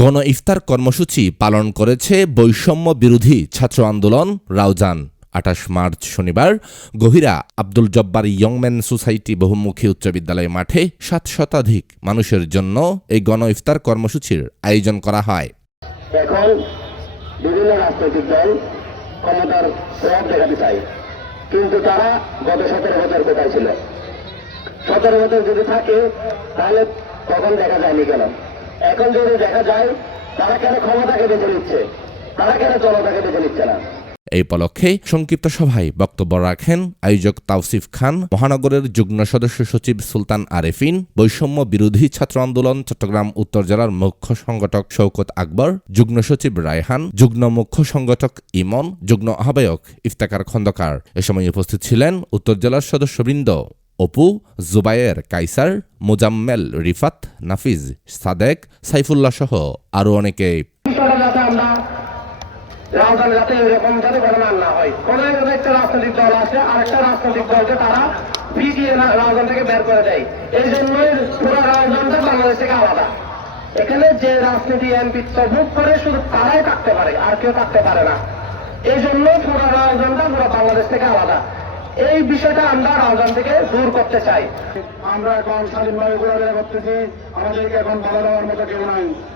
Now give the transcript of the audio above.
গণ ইফতার কর্মসূচি পালন করেছে বৈষম্য বিরোধী ছাত্র আন্দোলন রাউজান। আঠাশ মার্চ শনিবার গহিরা আব্দুল জব্বার ইয়ংম্যান সোসাইটি বহুমুখী উচ্চ বিদ্যালয় মাঠে সাত শতাধিক মানুষের জন্য এই গণ ইফতার কর্মসূচির আয়োজন করা হয়। এখন বিভিন্ন রাজনৈতিক দল ক্ষমতার প্রভাব দেখাতে চায়, কিন্তু তারা গত সতেরো বছর কোথায় ছিল? সতেরো বছর যদি থাকে, তাহলে তখন দেখা যায়নি কেন? এখন যদি দেখা যায়, তারা কেন ক্ষমতাকে বেছে নিচ্ছে? তারা কেন জনতাকে বেছে নিচ্ছে না? এই উপলক্ষে সংক্ষিপ্ত সভায় বক্তব্য রাখেন আয়োজক তাওসিফ খান, মহানগরের যুগ্ম সদস্য সচিব সুলতান আরেফিন, বৈষম্য বিরোধী ছাত্র আন্দোলন চট্টগ্রাম উত্তর জেলার মুখ্য সংগঠক শওকত আকবর, যুগ্ম সচিব রায়হান, যুগ্ম মুখ্য সংগঠক ইমন, যুগ্ম আহ্বায়ক ইফতেকার খন্দকার। এ সময় উপস্থিত ছিলেন উত্তর জেলার সদস্যবৃন্দ। অপু, জুবায়ের কাইসার, মোজাম্মেল, রিফাত, নাফিজ, সাদেক, সাইফুল্লাহ সহ আরও অনেকে এখানে যে রাজনীতি এমপি ভোট করে, শুধু তারাই থাকতে পারে, আর কেউ থাকতে পারে না। এই জন্য পুরো রাজধানীটা পুরো বাংলাদেশ থেকে আলাদা। এই বিষয়টা আমরা রাজধান থেকে দূর করতে চাই। আমরা এখন স্বাধীনভাবে ঘোরাফেরা করতেছি, আমাদেরকে এখন বলা দেওয়ার মতো কেউ নাই।